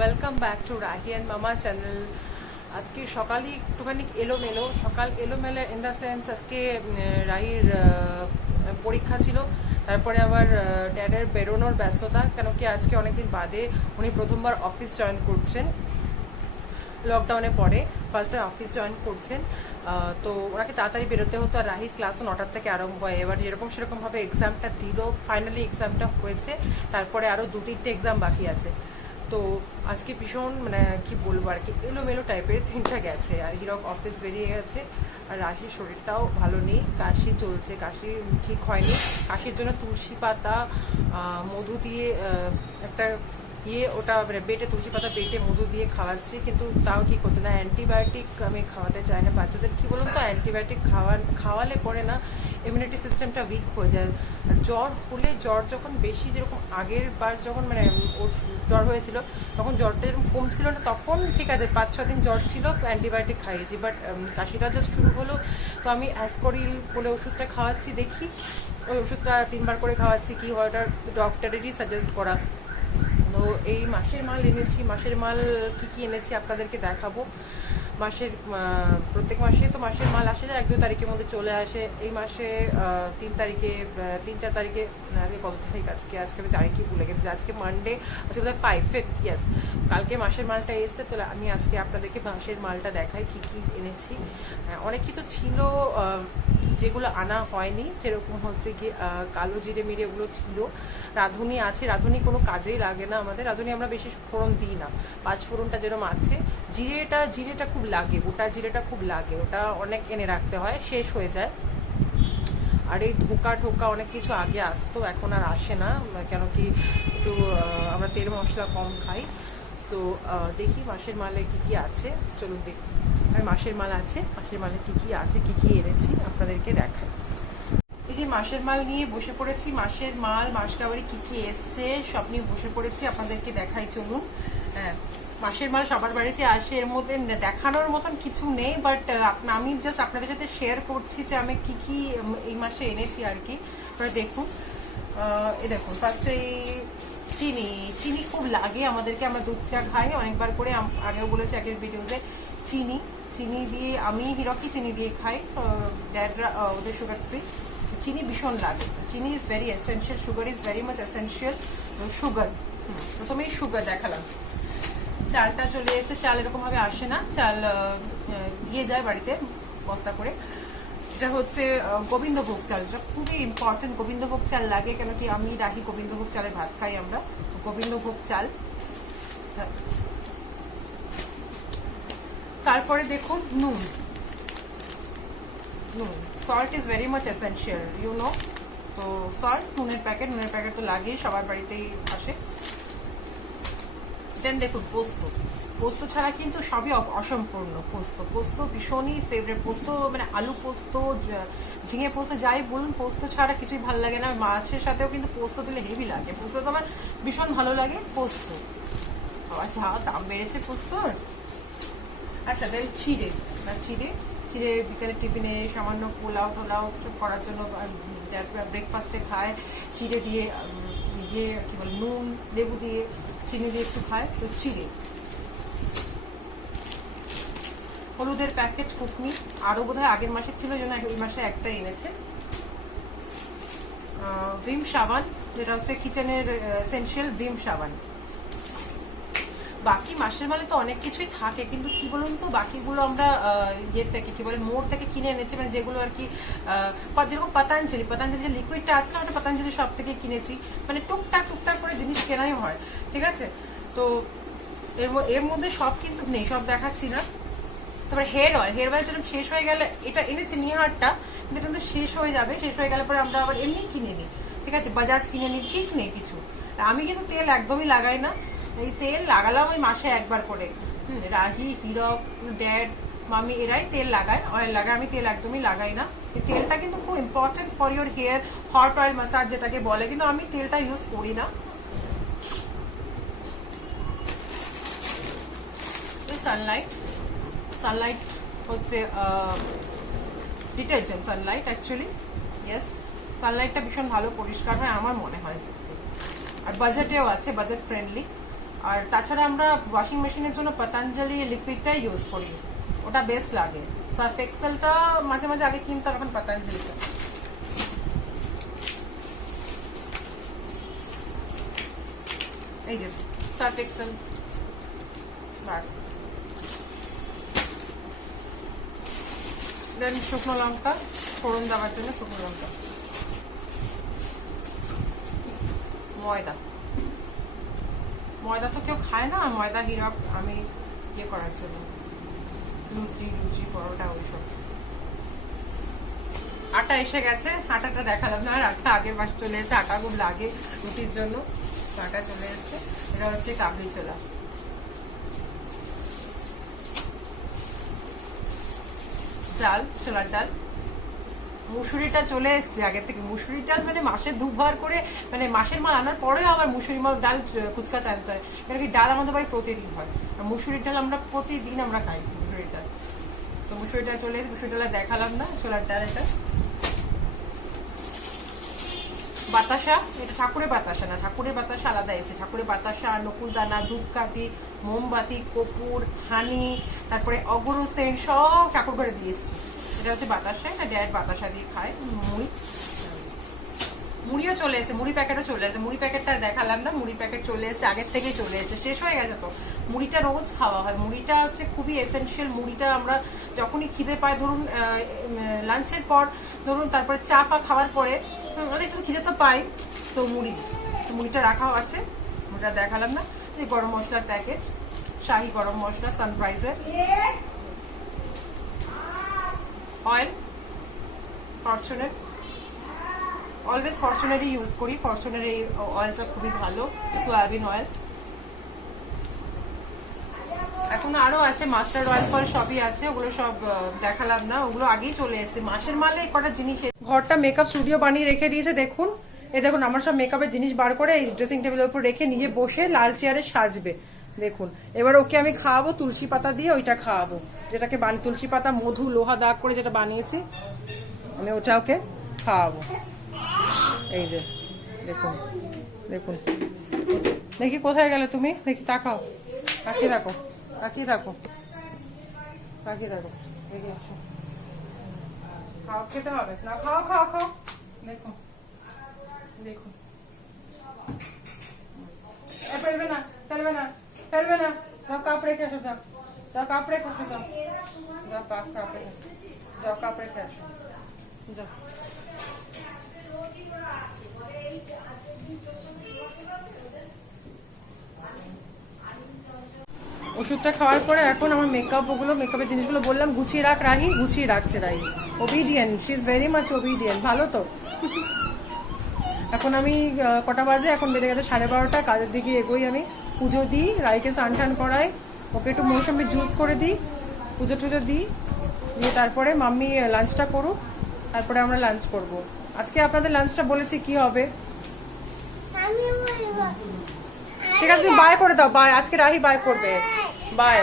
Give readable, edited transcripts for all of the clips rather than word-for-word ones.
Welcome back to Rahi and মামা channel. আজকে সকালই একটুখানি এলোমেলো, সকাল এলোমেলো ইন দ্য সেন্স আজকে রাহির পরীক্ষা ছিল, তারপরে আবার ড্যাডের বেরোনোর ব্যস্ততা, কেন কি আজকে অনেকদিন বাদে উনি প্রথমবার অফিস জয়েন করছেন, লকডাউনে পরে ফার্স্ট টাইম অফিস জয়েন করছেন। তো ওনাকে তাড়াতাড়ি বেরোতে হতো, আর রাহির ক্লাস তো 9টার থেকে আরম্ভ হয়। এবার যেরকম সেরকমভাবে এক্সামটা দিল, ফাইনালি এক্সামটা হয়েছে, তারপরে আরও 2-3টে এক্সাম বাকি আছে। তো আজকে ভীষণ কি বলবো আর কি, এলোমেলো টাইপের দিনটা গেছে। আর হিরক অফিস বেরিয়ে গেছে, আর রাহির শরীরটাও ভালো নেই, কাশি চলছে, কাশি ঠিক হয়নি। কাশির জন্য তুলসী পাতা মধু দিয়ে একটা ওটা বেটে, তুলসী পাতা বেটে মধু দিয়ে খাওয়াচ্ছি, কিন্তু তাও ঠিক হচ্ছে না। অ্যান্টিবায়োটিক আমি খাওয়াতে চাই না বাচ্চাদের। কি বলুন তো, অ্যান্টিবায়োটিক খাওয়ালে পরে না ইমিউনিটি সিস্টেমটা উইক হয়ে যায়। জ্বর হলে, জ্বর যখন বেশি, যেরকম আগের বার যখন ওর জ্বর হয়েছিল তখন জ্বরটা যেরকম কমছিল না, তখন ঠিক আছে 5-6 দিন জ্বর ছিল, অ্যান্টিবায়োটিক খাইয়েছি। বাট কাশিটা জাস্ট শুরু হলো, তো আমি অ্যাসকরিল বলে ওষুধটা খাওয়াচ্ছি, দেখি ওই ওষুধটা 3বার করে খাওয়াচ্ছি, কি হয় ওটা ডক্টরেরই সাজেস্ট করা। তো এই মাসের মাল এনেছি, মাসের মাল কি এনেছি আপনাদেরকে দেখাবো। মাসের প্রত্যেক মাসে তো মাসের মাল আসে যায় 1-2 তারিখের মধ্যে চলে আসে। এই মাসে 3 তারিখে, 3-4 তারিখে, আগে কত তারিখ, আজকে আমি তারিখই ভুলে গেছি। আজকে মানডে, আজকে বোধ হয় 5th, ইয়েস, কালকে মাসের মালটা এসছে। তো আমি আজকে আপনাদেরকে মাসের মালটা দেখাই কি কি এনেছি। অনেক কিছু ছিল যেগুলো আনা হয়নি, যেরকম হচ্ছে কি কালো জিরে মিরে এগুলো ছিল। রাঁধুনি আছে, রাঁধুনি কোনো কাজেই লাগে না আমাদের, রাঁধুনি আমরা বেশি ফোড়ন দিই না, 5 ফোড়নটা যেরকম আছে। জিরেটা খুব লাগে, গোটা জিরেটা খুব লাগে, ওটা অনেক এনে রাখতে হয়, শেষ হয়ে যায়। আর এই ঢোকা অনেক কিছু আগে আসতো, এখন আর আসে না, কেন কি একটু আমরা তেল মশলা কম খাই। সো দেখি মাসের মালে কি কি আছে, চলুন দেখি। মাসের মাল আছে, মাসের মালে কি কি আছে, কি কি এনেছি আপনাদেরকে দেখাই। এই যে মাসের মাল নিয়ে বসে পড়েছি, মাসের মাল মাসকাবারি কি কি এসছে সব নিয়ে বসে পড়েছি, আপনাদেরকে দেখাই চলুন। মাসের মাল সবার বাড়িতে আসে, এর মধ্যে দেখানোর মতন কিছু নেই, বাট আমি জাস্ট আপনাদের সাথে শেয়ার করছি যে আমি কি কি এই মাসে এনেছি আর কি। আপনারা দেখুন, এই দেখুন, ফার্স্টে চিনি খুব লাগে আমাদেরকে, আমরা দুধ চা খাই অনেকবার করে, আগেও বলেছি আগের ভিডিওতে। চিনি দিয়ে, আমি হিরকি চিনি দিয়ে খাই, ড্যাডরা ওদের সুগার ফ্রি। চিনি ভীষণ লাগে, চিনি is very essential, sugar is very much essential. Sugar, প্রথমেই সুগার দেখালাম। চালটা চলে এসে, চাল এরকম ভাবে আসে না, চাল দিয়ে যায় বাড়িতে বস্তা করে। এটা হচ্ছে গোবিন্দভোগ চাল, এটা খুবই ইম্পর্টেন্ট। গোবিন্দভোগ চাল লাগে, কেন কি আমি রাহি গোবিন্দভোগ চালের ভাত খাই আমরা, গোবিন্দভোগ চাল। তারপরে দেখুন নুন, salt is very much essential, you know. তো সল্ট, নুনের প্যাকেট তো লাগেই, সবার বাড়িতেই আসে। দেন দেখুন পোস্ত ছাড়া কিন্তু সবই অসম্পূর্ণ। পোস্ত ভীষণই ফেভারিট। পোস্ত আলু পোস্ত, ঝিঙে পোস্ত, যাই বলুন, পোস্ত ছাড়া কিছুই ভালো লাগে না। মাছের সাথেও কিন্তু পোস্ত দিলে হেভি লাগে, পোস্ত তো আমার ভীষণ ভালো লাগে। পোস্ত, আচ্ছা দাম বেড়েছে পোস্তর। আচ্ছা দেন চিড়ে বিকালে টিফিনে সামান্য পোলাও টোলাও করার জন্য, ব্রেকফাস্টে খায় চিড়ে দিয়ে, কি বলে, নুন লেবু দিয়ে, চিনি দিয়ে একটু খায়। তো চিড়ে, হলুদের প্যাকেট কুকনি, আরো বোধহয় আগের মাসে ছিল, জন্য এই মাসে একটা এনেছে। ভিম সাবান, যেটা হচ্ছে কিচেনের এসেনশিয়াল ভিম সাবান। বাকি মাসের মালে তো অনেক কিছুই থাকে, কিন্তু কি বলুন তো, বাকিগুলো আমরা থেকে, কি বলে, মোড় থেকে কিনে এনেছি, যেগুলো আর কি, যেরকম পতঞ্জলি যে লিকুইডটা আছে না, ওটা পতঞ্জলি সব থেকে কিনেছি। টুকটাক করে জিনিস কেনাই হয়, ঠিক আছে। তো এর মধ্যে সব কিন্তু নেই, সব দেখাচ্ছি না। তারপরে হেয়ার অয়েল যেরকম শেষ হয়ে গেলে, এটা এনেছি নিহারটা, কিন্তু শেষ হয়ে যাবে, শেষ হয়ে গেলে পরে আমরা আবার এমনি কিনে নিই, ঠিক আছে, বাজাজ কিনে নিই, ঠিক নেই কিছু। আমি কিন্তু তেল একদমই লাগাই না, এই তেল লাগালাম ওই মাসে একবার করে। রাহি, হিরক, ড্যাড, মামি এরাই তেল লাগায়, অয়েল লাগায়, আমি তেল একদমই লাগাই না। এই তেলটা কিন্তু খুব important for your hair, hot oil massage যেটাকে বলে, কিন্তু আমি তেলটা ইউজ করি না। সানলাইট হচ্ছে ডিটারজেন্ট, সানলাইট অ্যাকচুয়ালি, ইয়েস, সানলাইটটা ভীষণ ভালো পরিষ্কার হয় আমার মনে হয়, আর বাজেটেও আছে, বাজেট ফ্রেন্ডলি। আর তাছাড়া আমরা ওয়াশিং মেশিনের জন্য পতঞ্জলি লিকুইডটাই ইউজ করি, ওটা বেস্ট লাগে। সার্ফ এক্সেলটা মাঝে মাঝে আগে কিনতাম, এখন পতঞ্জলিটা। এই যে সার্ফ এক্সেল বার, দেন শুকনো লঙ্কা ফোড়ন দেওয়ার জন্য, শুকনো লঙ্কা, ময়দা। ময়দা তো কেউ খায় না, ময়দা হিরক আমি ইয়ে করার জন্য, লুচি লুচি পরোটা ওইসব। আটা এসে গেছে, আটাটা দেখালাম না, আর আটা আগের মাস চলে এসেছে, আটা খুব লাগে রুটির জন্য, আটা চলে এসেছে। এটা হচ্ছে কাবলি ছোলা, ডাল, ছোলার ডাল। মুসুরিটা চলে এসছে আগের থেকে, মুসুরি ডাল মানে মাসে দুবার করে, মানে মাসের মাল আনার পরেও আবার মুসুরি মাল ডাল কুচকা আনতে হয়, কেন কি ডাল আমাদের বাড়ি প্রতিদিন হয়, আর মুসুরির ডাল আমরা প্রতিদিন আমরা খাই মুসুরির ডাল। তো মুসুরি ডাল চলে এসেছে, মুসুরি ডাল দেখালাম না, ছোলার ডাল। এটা বাতাসা, এটা ঠাকুরের বাতাসা না, ঠাকুরের বাতাসা আলাদা এসে, ঠাকুরের বাতাসা, নকুলদানা, ধূপকাঠি, মোমবাতি, কপুর, হানি, তারপরে অগরুসেন সব ঠাকুর ঘরে দিয়ে এসছি। এটা হচ্ছে বাতাসা, এটা ডাইরেক্ট বাতাসা দিয়ে খায়। মুড়ি, মুড়িও চলে এসে, মুড়ি প্যাকেটও চলে এসে, মুড়ি প্যাকেটটা দেখালাম না, মুড়ি প্যাকেট চলে এসে, আগের থেকেই চলে এসে, শেষ হয়ে গেছে তো। মুড়িটা রোজ খাওয়া হয়, মুড়িটা হচ্ছে খুবই এসেনশিয়াল। মুড়িটা আমরা যখনই খিদে পাই, ধরুন লাঞ্চের পর, ধরুন তারপরে চা ফা খাওয়ার পরে মানে একটু খিদে তো পাই, তো মুড়িটা রাখাও আছে, মুড়িটা দেখালাম না। এই গরম মশলার প্যাকেট, শাহি গরম মশলা, সানরাইজের, অয়েল ফরচুনের, অলওয়েজ ফরচুনেরই ইউজ করি, ফরচুনের এই অয়েলটা খুবই ভালো, সয়াবিন অয়েল। এখন আরো আছে, মাস্টার্ড অয়েল ফল সবই আছে, ওগুলো সব দেখালাম না, ওগুলো আগেই চলে এসেছে। মাসের মালে কটা জিনিস। ঘরটা মেকআপ স্টুডিও বানিয়ে রেখে দিয়েছে, দেখুন। এই দেখুন আমার সব মেকআপের জিনিস বার করে এই ড্রেসিং টেবিলের উপর রেখে নিজে বসে লাল চেয়ারে সাজবে, দেখুন। এবার ওকে আমি খাওয়াবো তুলসী পাতা দিয়ে, ওইটা খাওয়াবো, যেটাকে তুলসী পাতা, মধু, লোহা দাগ করে যেটা বানিয়েছি আমি, ওটা ওকে খাওয়াবো। এই যে দেখুন, দেখুন, দেখি কোথায় গেলে তুমি, দেখি তাকাও, তাকিয়ে রাখো, তাকিয়ে রাখো, তাকিয়ে রাখো, দেখি আসো, খাও, খেতে হবে না, খাও খাও খাও, দেখুন দেখুন, ফেলবে না, ফেলবে না, ফেলবে না, যাও কাপ রেখে আসো, যাও যাও কাপ রেখে আসো, যাও যাও কাপ রেখে, যাও কাপ রেখে আসো, যাও। ওষুধটা খাওয়ার পরে এখন আমার মেকআপ, ওগুলো মেকআপের জিনিসগুলো বললাম গুছিয়ে রাখ রাহি, গুছিয়ে রাখছে Rahi, obedient, she is very much obedient, ভালো তো। এখন আমি কটা বাজে, এখন বেড়ে গেছে 12:30, কাজের দিকে এগোই আমি, পুজো দিই, রাইকে স্নান টান করাই, ওকে একটু মৌসুমি জুস করে দিই, পুজো টুজো দিই, দিয়ে তারপরে মাম্মি লাঞ্চটা করুক, তারপরে আমরা লাঞ্চ করব। আজকে আপনাদের লাঞ্চটা বলেছি কি হবে, ঠিক আছে, তুমি বাই করে দাও, বাই, আজকে রাহি বাই করবে, bye.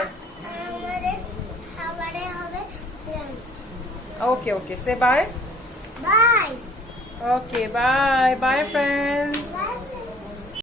Okay okay, say bye, bye, okay, bye bye friends.